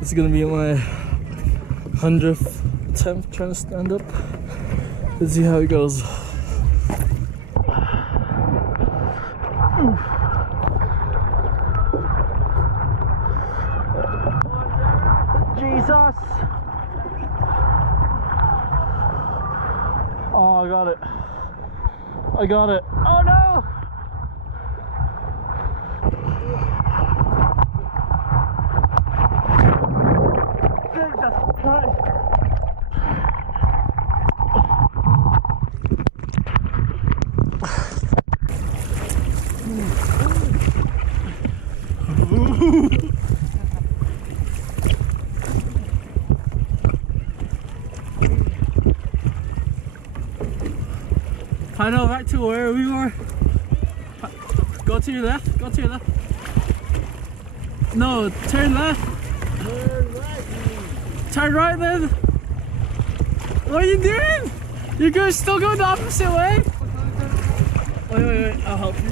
It's gonna be my 100th attempt trying to stand up. Let's see how it goes. Jesus! Oh, I got it. I got it. Oh no! Jesus Christ! I know, back to where we were. Go to your left, go to your left. No, turn left. Turn right. Turn right then. What are you doing? You're still going the opposite way? Wait, I'll help you.